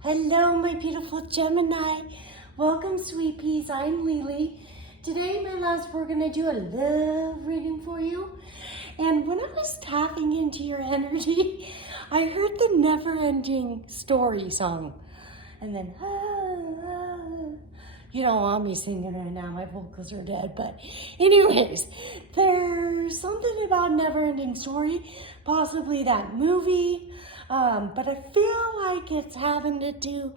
Hello, my beautiful Gemini. Welcome, sweet peas. I'm Lily. Today, my loves, we're going to do a love reading for you. And when I was tapping into your energy, I heard the Never-Ending Story song. And then, you don't want me singing right now. My vocals are dead. But anyways, there's something about Never-Ending Story, possibly that movie. But I feel like it's having to do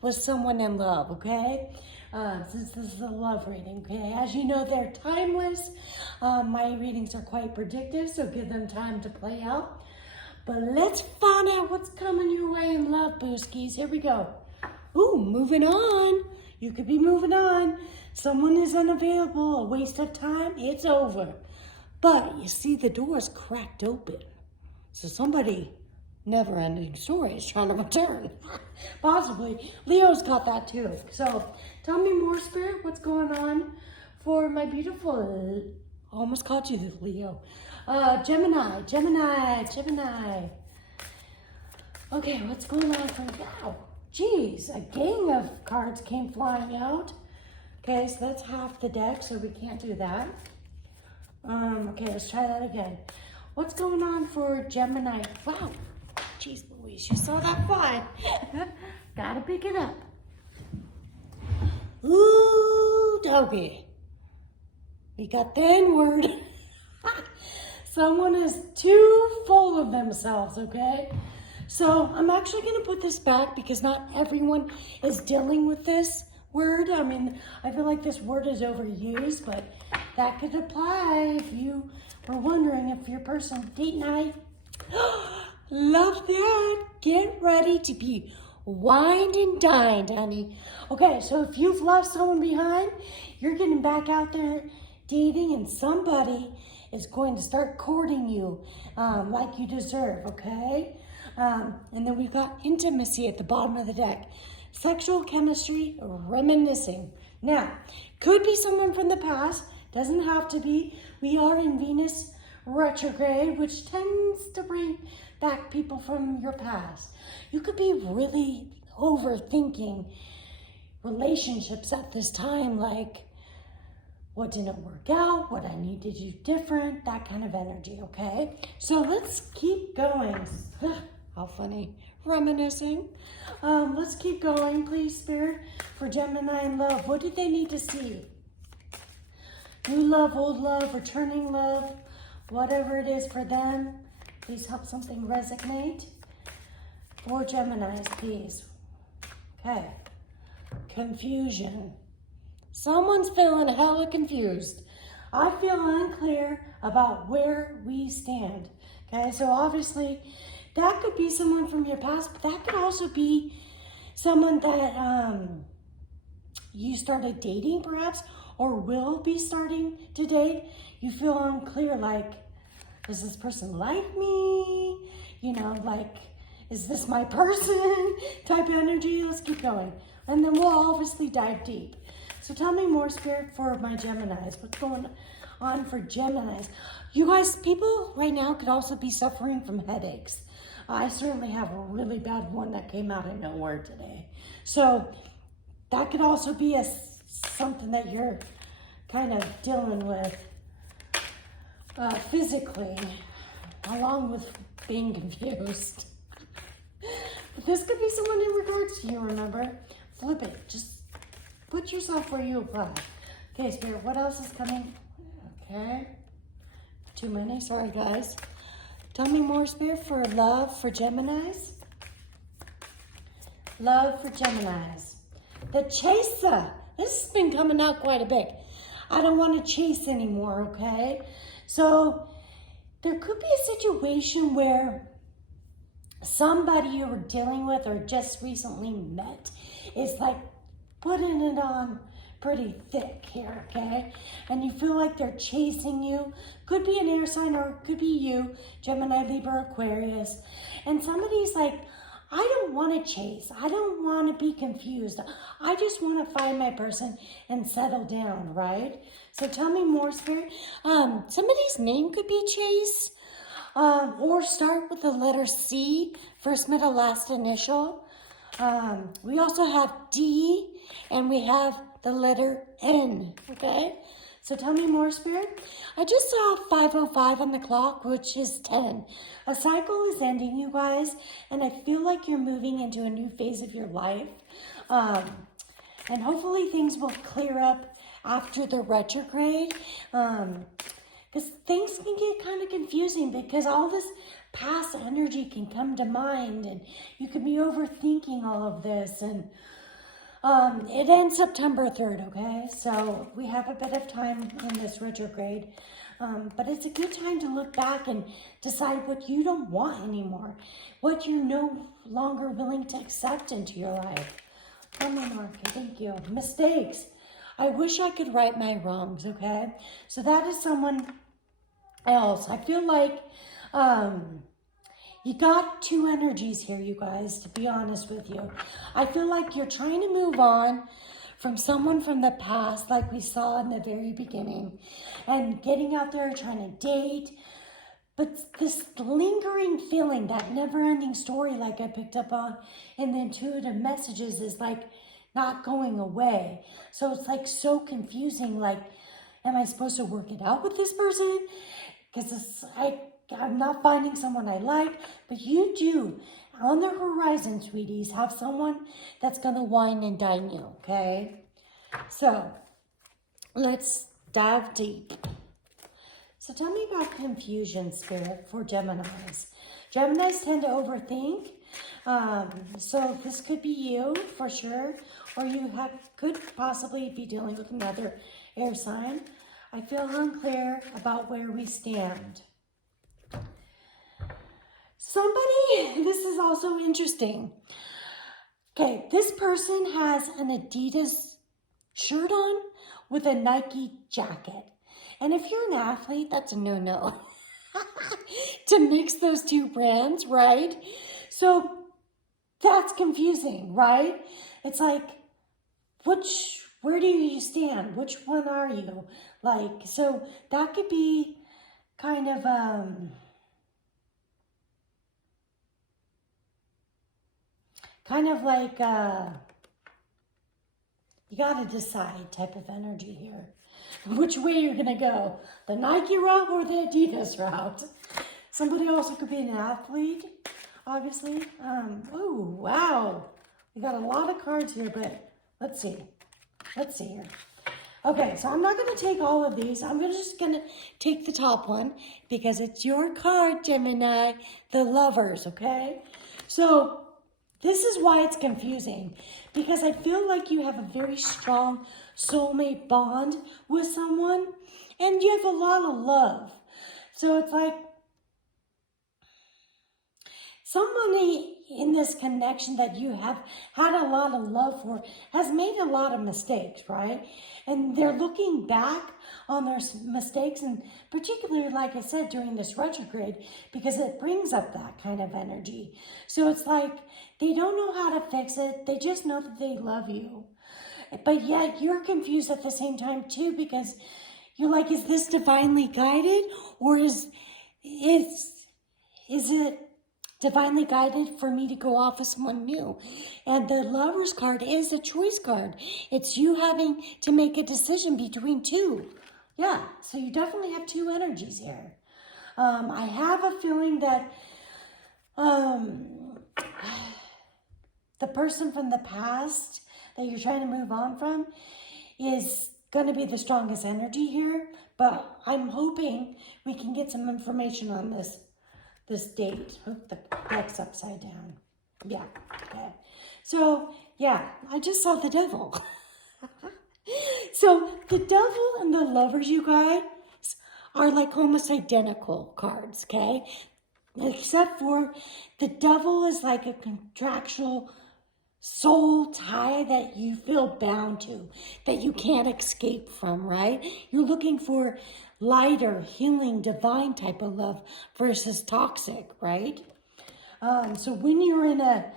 with someone in love, okay? Since this is a love reading, okay? As you know, they're timeless. My readings are quite predictive, so give them time to play out. But let's find out what's coming your way in love, booskies. Here we go. Ooh, moving on. You could be moving on. Someone is unavailable, a waste of time, it's over. But you see the door's cracked open. So somebody, Never-Ending Story, is trying to return. Possibly. Leo's got that too. So tell me more, Spirit, what's going on for my beautiful, almost called you the Leo. Gemini. Okay, what's going on for now? Geez, a gang of cards came flying out. Okay, so that's half the deck, so we can't do that. Okay, let's try that again. What's going on for Gemini? Wow, geez Louise, you saw that fly. Gotta pick it up. Ooh, doggy. We got the N-word. Someone is too full of themselves, okay? So I'm actually going to put this back because not everyone is dealing with this word. I mean, I feel like this word is overused, but that could apply if you were wondering if your person, date night. Love that. Get ready to be wined and dined, honey. Okay, so if you've left someone behind, you're getting back out there dating, and somebody is going to start courting you like you deserve, okay? And then we've got intimacy at the bottom of the deck. Sexual chemistry, reminiscing. Now, could be someone from the past, doesn't have to be. We are in Venus retrograde, which tends to bring back people from your past. You could be really overthinking relationships at this time, like what didn't work out, what I need to do different, that kind of energy, okay? So let's keep going. How funny. Reminiscing. Let's keep going, please, Spirit, for Gemini in love. What do they need to see? New love, old love, returning love, whatever it is for them. Please help something resonate. For Geminis, please. Okay. Confusion. Someone's feeling hella confused. I feel unclear about where we stand. Okay, so obviously that could be someone from your past, but that could also be someone that you started dating perhaps, or will be starting to date. You feel unclear, like, does this person like me? You know, like, is this my person? Type energy. Let's keep going. And then we'll obviously dive deep. So tell me more, Spirit, for my Geminis. What's going on for Geminis? You guys, people right now could also be suffering from headaches. I certainly have a really bad one that came out of nowhere today. So that could also be something that you're kind of dealing with physically, along with being confused. But this could be someone in regards to you, remember? Flip it. Just put yourself where you apply. Okay, Spirit, what else is coming? Okay. Too many. Sorry, guys. Tell me more, Spirit, for love for Geminis. Love for Geminis. The Chaser. This has been coming out quite a bit. I don't want to chase anymore, okay? So there could be a situation where somebody you were dealing with or just recently met is like putting it on pretty thick here, okay? And you feel like they're chasing you. Could be an air sign, or it could be you, Gemini, Libra, Aquarius. And somebody's like, I don't want to chase. I don't want to be confused. I just want to find my person and settle down, right? So tell me more, Spirit. Somebody's name could be Chase, or start with the letter C, first, middle, last initial. We also have D, and we have the letter N, okay? So tell me more, Spirit. I just saw 5:05 on the clock, which is 10. A cycle is ending, you guys, and I feel like you're moving into a new phase of your life. And hopefully things will clear up after the retrograde. Because things can get kind of confusing because all this past energy can come to mind and you could be overthinking all of this. And it ends September 3rd, okay? So we have a bit of time in this retrograde. But it's a good time to look back and decide what you don't want anymore, what you're no longer willing to accept into your life. Oh, my mark, thank you. Mistakes. I wish I could right my wrongs, okay? So that is someone else. I feel like you got two energies here, you guys, to be honest with you. I feel like you're trying to move on from someone from the past, like we saw in the very beginning, and getting out there, trying to date. But this lingering feeling, that never-ending story like I picked up on in the intuitive messages is like not going away. So it's like so confusing, like, am I supposed to work it out with this person? Because I'm not finding someone I like, but you do, on the horizon, sweeties, have someone that's going to wine and dine you, okay? So let's dive deep. So tell me about confusion, Spirit, for Geminis. Geminis tend to overthink. So this could be you, for sure, or you could possibly be dealing with another air sign. I feel unclear about where we stand. This is also interesting. Okay, this person has an Adidas shirt on with a Nike jacket. And if you're an athlete, that's a no-no. To mix those two brands, right? So that's confusing, right? It's like, where do you stand? Which one are you? Like, so that could be kind of, like, you got to decide type of energy here. Which way you're going to go. The Nike route or the Adidas route. Somebody also could be an athlete, obviously. Oh, wow. We got a lot of cards here, but let's see. Let's see here. Okay, so I'm not going to take all of these. I'm just going to take the top one because it's your card, Gemini, the Lovers, okay? So this is why it's confusing, because I feel like you have a very strong soulmate bond with someone and you have a lot of love. So it's like somebody in this connection that you have had a lot of love for has made a lot of mistakes, right? And they're looking back on their mistakes, and particularly, like I said, during this retrograde, because it brings up that kind of energy. So it's like they don't know how to fix it. They just know that they love you. But yet you're confused at the same time too, because you're like, is this divinely guided, or is it divinely guided for me to go off with someone new? And the Lover's card is a choice card. It's you having to make a decision between two. Yeah, so you definitely have two energies here. I have a feeling that the person from the past that you're trying to move on from is going to be the strongest energy here, but I'm hoping we can get some information on this date. Hook the deck's upside down. Yeah, okay. So, yeah, I just saw the Devil. So, the Devil and the Lovers, you guys, are like almost identical cards, okay? Except for the Devil is like a contractual soul tie that you feel bound to, that you can't escape from, right? You're looking for lighter, healing, divine type of love versus toxic, right? So when you're in a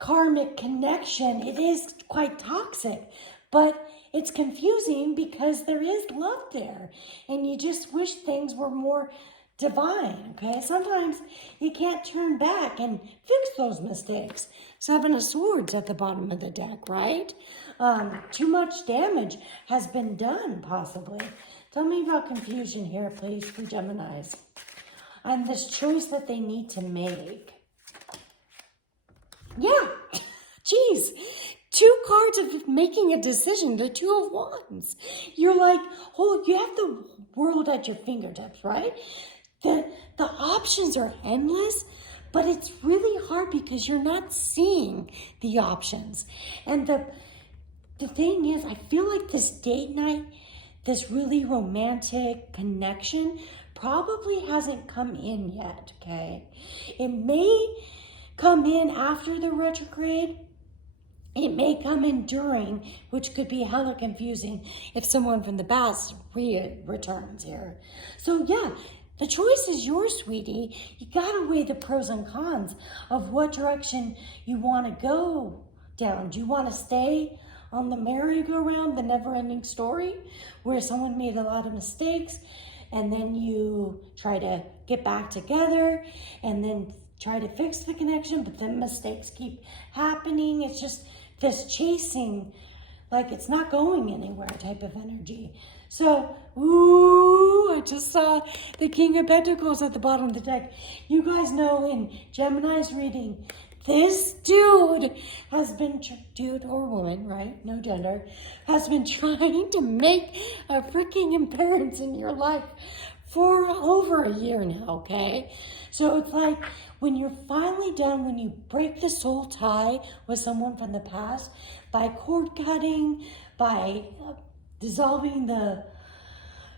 karmic connection, it is quite toxic, but it's confusing because there is love there, and you just wish things were more divine, okay? Sometimes you can't turn back and fix those mistakes. Seven of Swords at the bottom of the deck, right? Too much damage has been done, possibly. Tell me about confusion here, please, for Geminis. And this choice that they need to make. Yeah, geez. Two cards of making a decision, the Two of Wands. You're like, oh, you have the world at your fingertips, right? The options are endless, but it's really hard because you're not seeing the options. And the thing is, I feel like this date night, this really romantic connection probably hasn't come in yet, okay? It may come in after the retrograde. It may come in during, which could be hella confusing if someone from the past returns here. So yeah, the choice is yours, sweetie. You gotta weigh the pros and cons of what direction you wanna go down. Do you wanna stay on the merry-go-round, the never-ending story, where someone made a lot of mistakes, and then you try to get back together, and then try to fix the connection, but then mistakes keep happening? It's just this chasing, like it's not going anywhere type of energy. So, ooh, I just saw the King of Pentacles at the bottom of the deck. You guys know in Gemini's reading, this dude has been, dude or woman, right? No gender, has been trying to make a freaking appearance in your life for over a year now, okay? So it's like when you're finally done, when you break the soul tie with someone from the past by cord cutting, by dissolving the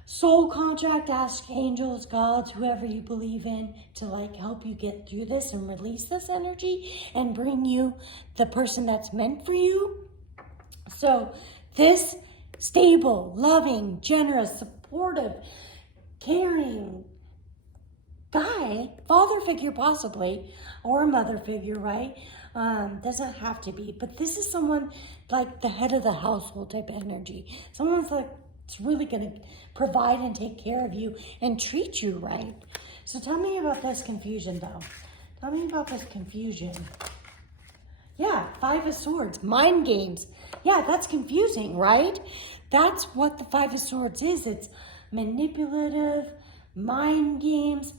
soul contract, ask angels, gods, whoever you believe in to like help you get through this and release this energy and bring you the person that's meant for you. So this stable, loving, generous, supportive, caring guy, father figure possibly, or a mother figure, right? Doesn't have to be, but this is someone like the head of the household type of energy. Someone's like, it's really gonna provide and take care of you and treat you right. So tell me about this confusion though. Tell me about this confusion. Yeah, Five of Swords, mind games. Yeah, that's confusing, right? That's what the Five of Swords is. It's manipulative, mind games,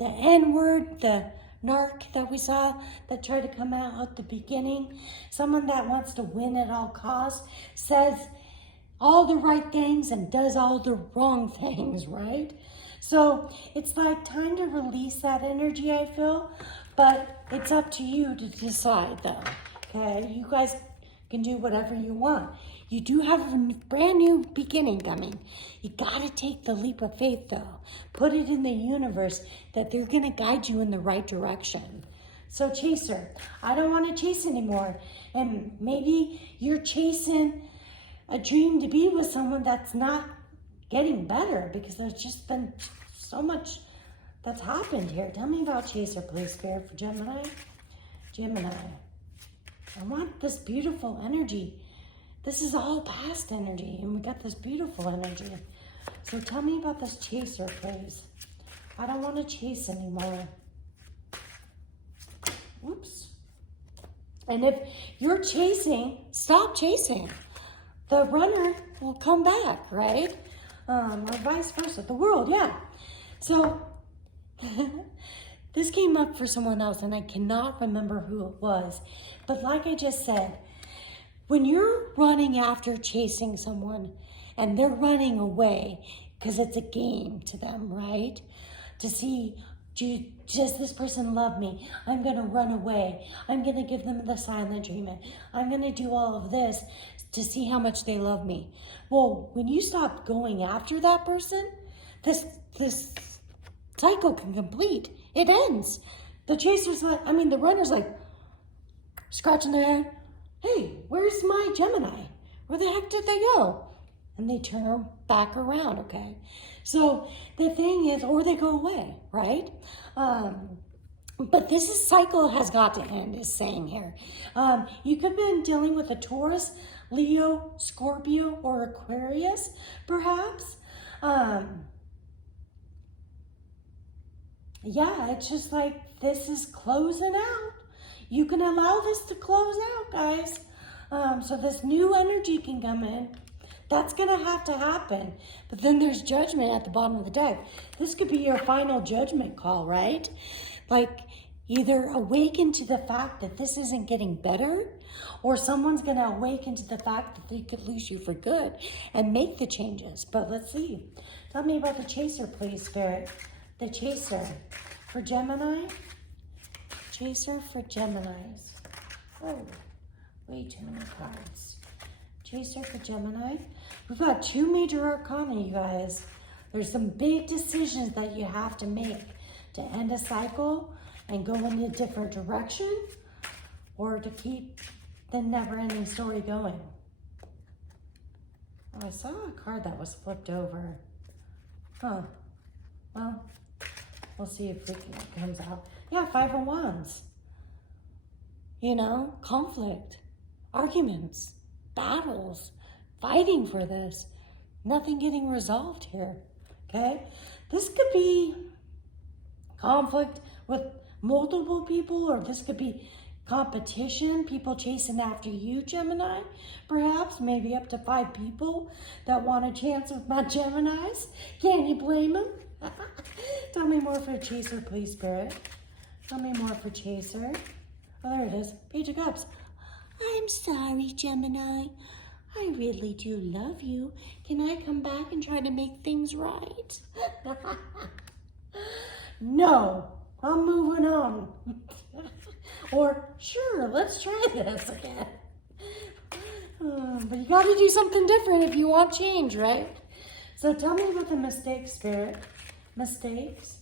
the N-word, the narc that we saw that tried to come out at the beginning. Someone that wants to win at all costs, says all the right things and does all the wrong things, right? So it's like time to release that energy, I feel, but it's up to you to decide though, okay? You guys can do whatever you want. You do have a brand new beginning coming. You gotta take the leap of faith though. Put it in the universe that they're gonna guide you in the right direction. So chaser, I don't wanna chase anymore. And maybe you're chasing a dream to be with someone that's not getting better because there's just been so much that's happened here. Tell me about chaser, please, Spirit, for Gemini. Gemini, I want this beautiful energy. This is all past energy, and we got this beautiful energy. So tell me about this chaser, please. I don't want to chase anymore. Whoops. And if you're chasing, stop chasing. The runner will come back, right? Or vice versa. The world, yeah. So this came up for someone else, and I cannot remember who it was. But like I just said, when you're running after chasing someone and they're running away because it's a game to them, right? To see, does this person love me? I'm going to run away. I'm going to give them the silent treatment. I'm going to do all of this to see how much they love me. Well, when you stop going after that person, this cycle can complete. It ends. The chaser's like, the runner's like scratching their head. Hey, where's my Gemini? Where the heck did they go? And they turn back around, okay? So the thing is, or they go away, right? But this cycle has got to end, is saying here. You could have been dealing with a Taurus, Leo, Scorpio, or Aquarius, perhaps. yeah, it's just like this is closing out. You can allow this to close out, guys. So this new energy can come in. That's going to have to happen. But then there's judgment at the bottom of the deck. This could be your final judgment call, right? Like either awaken to the fact that this isn't getting better, or someone's going to awaken to the fact that they could lose you for good and make the changes. But let's see. Tell me about the chaser, please, Spirit. The chaser for Gemini. Chaser for Geminis. Oh, way too many cards. Chaser for Gemini. We've got 2 major arcana, you guys. There's some big decisions that you have to make to end a cycle and go in a different direction, or to keep the never-ending story going. Oh, I saw a card that was flipped over. Huh. Well, we'll see if it comes out. Yeah, 5 of Wands. You know, conflict, arguments, battles, fighting for this. Nothing getting resolved here, okay? This could be conflict with multiple people, or this could be competition, people chasing after you, Gemini, perhaps, maybe up to 5 people that want a chance with my Geminis. Can you blame them? Tell me more for Chaser, please, Spirit. Tell me more for Chaser. Oh, there it is. Page of Cups. I'm sorry, Gemini. I really do love you. Can I come back and try to make things right? No, I'm moving on. Or, sure, let's try this again. But you got to do something different if you want change, right? So tell me about the mistakes, Spirit. Mistakes.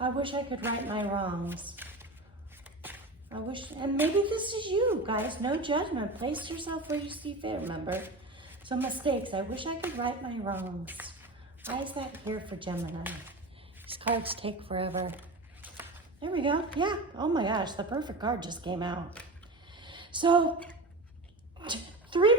I wish I could right my wrongs. I wish, and maybe this is you, guys. No judgment. Place yourself where you see fit, remember? So mistakes. I wish I could right my wrongs. Why is that here for Gemini? These cards take forever. There we go. Yeah. Oh my gosh, the perfect card just came out. So, 3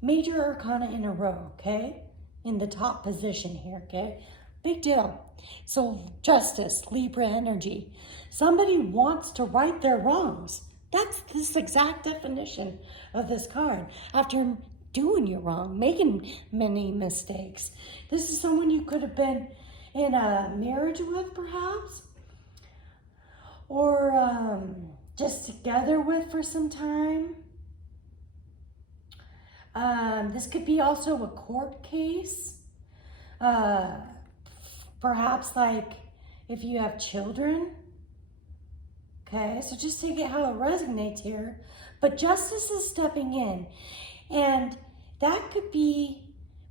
major arcana in a row, okay? In the top position here, okay? Big deal. So, justice, Libra energy. Somebody wants to right their wrongs. That's this exact definition of this card. After doing you wrong, making many mistakes. This is someone you could have been in a marriage with, perhaps, or just together with for some time. This could be also a court case. Perhaps like if you have children. Okay, so just take it how it resonates here. But justice is stepping in. And that could be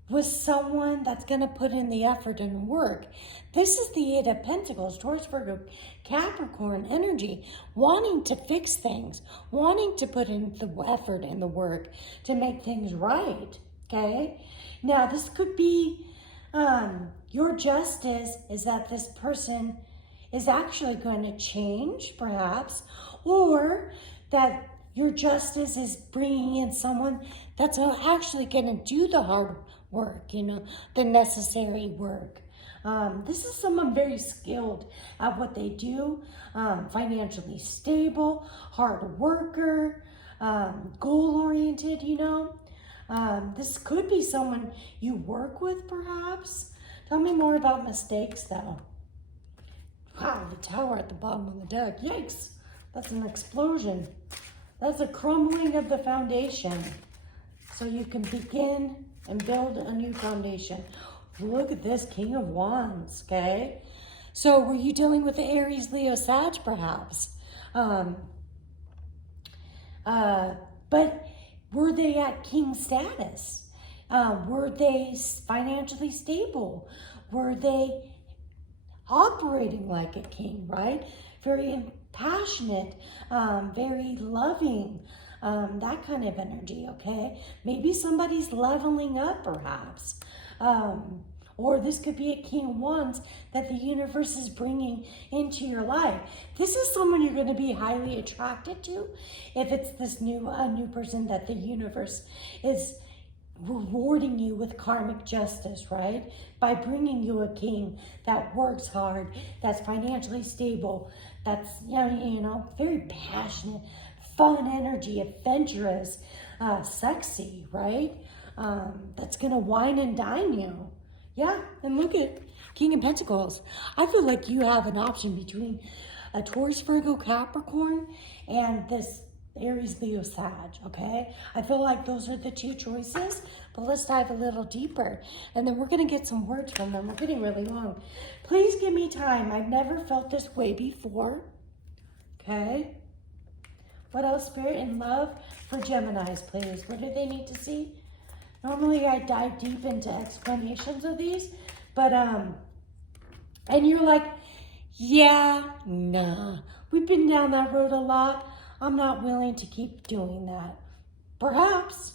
with someone that's going to put in the effort and work. This is the 8 of Pentacles, Taurus, Virgo, Capricorn energy, wanting to fix things, wanting to put in the effort and the work to make things right, okay? Now, this could be your justice is that this person is actually going to change, perhaps, or that your justice is bringing in someone that's actually going to do the hard work, you know, the necessary work. This is someone very skilled at what they do, financially stable, hard worker, goal-oriented, you know. This could be someone you work with, perhaps. Tell me more about mistakes, though. Wow, the tower at the bottom of the deck. Yikes, that's an explosion. That's a crumbling of the foundation. So you can begin and build a new foundation. Look at this, King of Wands, okay? So were you dealing with the Aries, Leo, Sag, perhaps? But were they at king status? Were they financially stable? Were they operating like a king, right? Very passionate, very loving, that kind of energy, okay? Maybe somebody's leveling up, perhaps. Or this could be a King of Wands that the universe is bringing into your life. This is someone you're going to be highly attracted to if it's this new person that the universe is rewarding you with karmic justice, right? By bringing you a king that works hard, that's financially stable, that's, very passionate, fun energy, adventurous, sexy, right? That's gonna wine and dine you. Yeah, and look at King of Pentacles. I feel like you have an option between a Taurus, Virgo, Capricorn, and this Aries, Leo, Sag, okay? I feel like those are the two choices, but let's dive a little deeper. And then we're gonna get some words from them. We're getting really long. Please give me time. I've never felt this way before, okay? What else, Spirit and Love for Geminis, please? What do they need to see? Normally I dive deep into explanations of these, but, and you're like, yeah, nah, we've been down that road a lot. I'm not willing to keep doing that. Perhaps,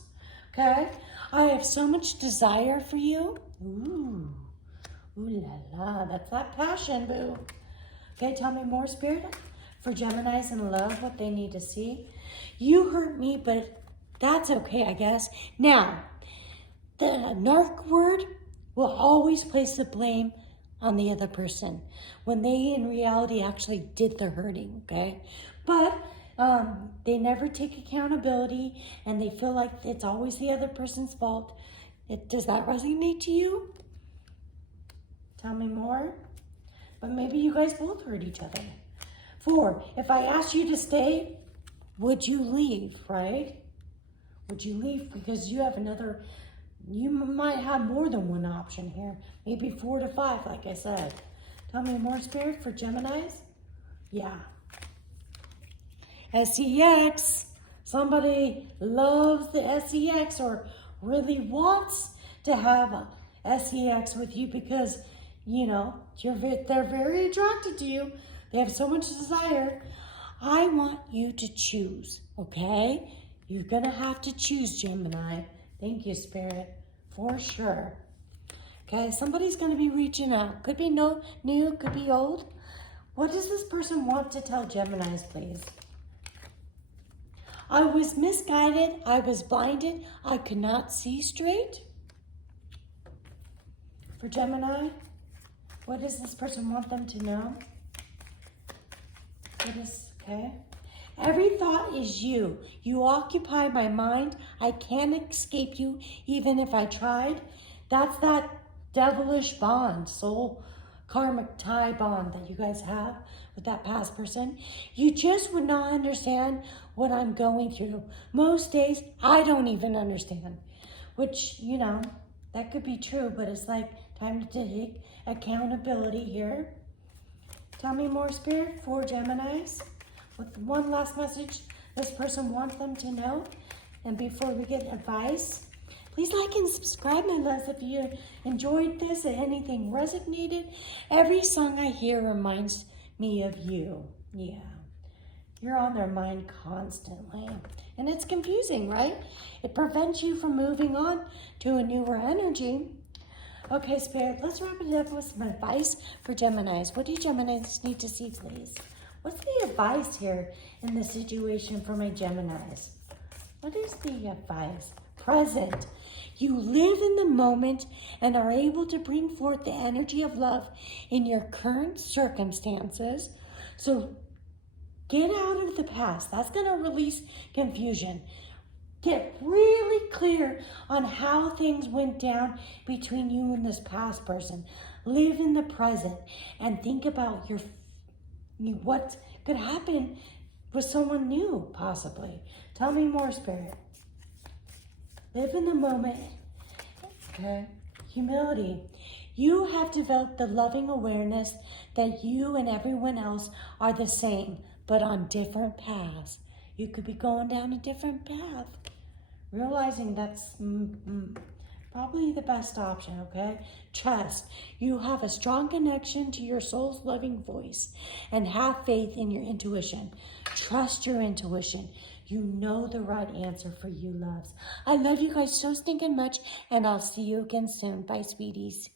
okay? I have so much desire for you. Ooh la la, that's that passion, boo. Okay, tell me more, Spirit, for Geminis in love, what they need to see. You hurt me, but that's okay, I guess. Now, the narc word will always place the blame on the other person when they in reality actually did the hurting, okay? But they never take accountability and they feel like it's always the other person's fault. Does that resonate to you? Tell me more. But maybe you guys both hurt each other. 4, if I asked you to stay, would you leave, right? Would you leave? Because you have another, you might have more than one option here. Maybe 4 to 5, like I said. Tell me more, Spirit, for Geminis. Yeah. SEX. Somebody loves the SEX or really wants to have a SEX with you because, they're very attracted to you. They have so much desire. I want you to choose, okay? You're going to have to choose, Gemini. Thank you, Spirit, for sure. Okay, somebody's going to be reaching out. Could be new, could be old. What does this person want to tell Geminis, please? I was misguided. I was blinded. I could not see straight. For Gemini, what does this person want them to know? Okay. Every thought is you. You occupy my mind. I can't escape you even if I tried. That's that devilish bond, soul karmic tie bond that you guys have with that past person. You just would not understand what I'm going through. Most days, I don't even understand. Which, that could be true, but it's like time to take accountability here. Tell me more, Spirit, for Geminis. With one last message this person wants them to know. And before we get advice, please like and subscribe, my loves, if you enjoyed this and anything resonated. Every song I hear reminds me of you. Yeah. You're on their mind constantly. And it's confusing, right? It prevents you from moving on to a newer energy. Okay, Spirit, let's wrap it up with some advice for Geminis. What do Geminis need to see, please? What's the advice here in this situation for my Geminis? What is the advice? Present. You live in the moment and are able to bring forth the energy of love in your current circumstances. So get out of the past. That's going to release confusion. Get really clear on how things went down between you and this past person. Live in the present and think about what could happen with someone new, possibly. Tell me more, Spirit. Live in the moment. Okay. Humility. You have developed the loving awareness that you and everyone else are the same, but on different paths. You could be going down a different path. Realizing that's probably the best option, okay? Trust. You have a strong connection to your soul's loving voice and have faith in your intuition. Trust your intuition. You know the right answer for you, loves. I love you guys so stinking much, and I'll see you again soon. Bye, sweeties.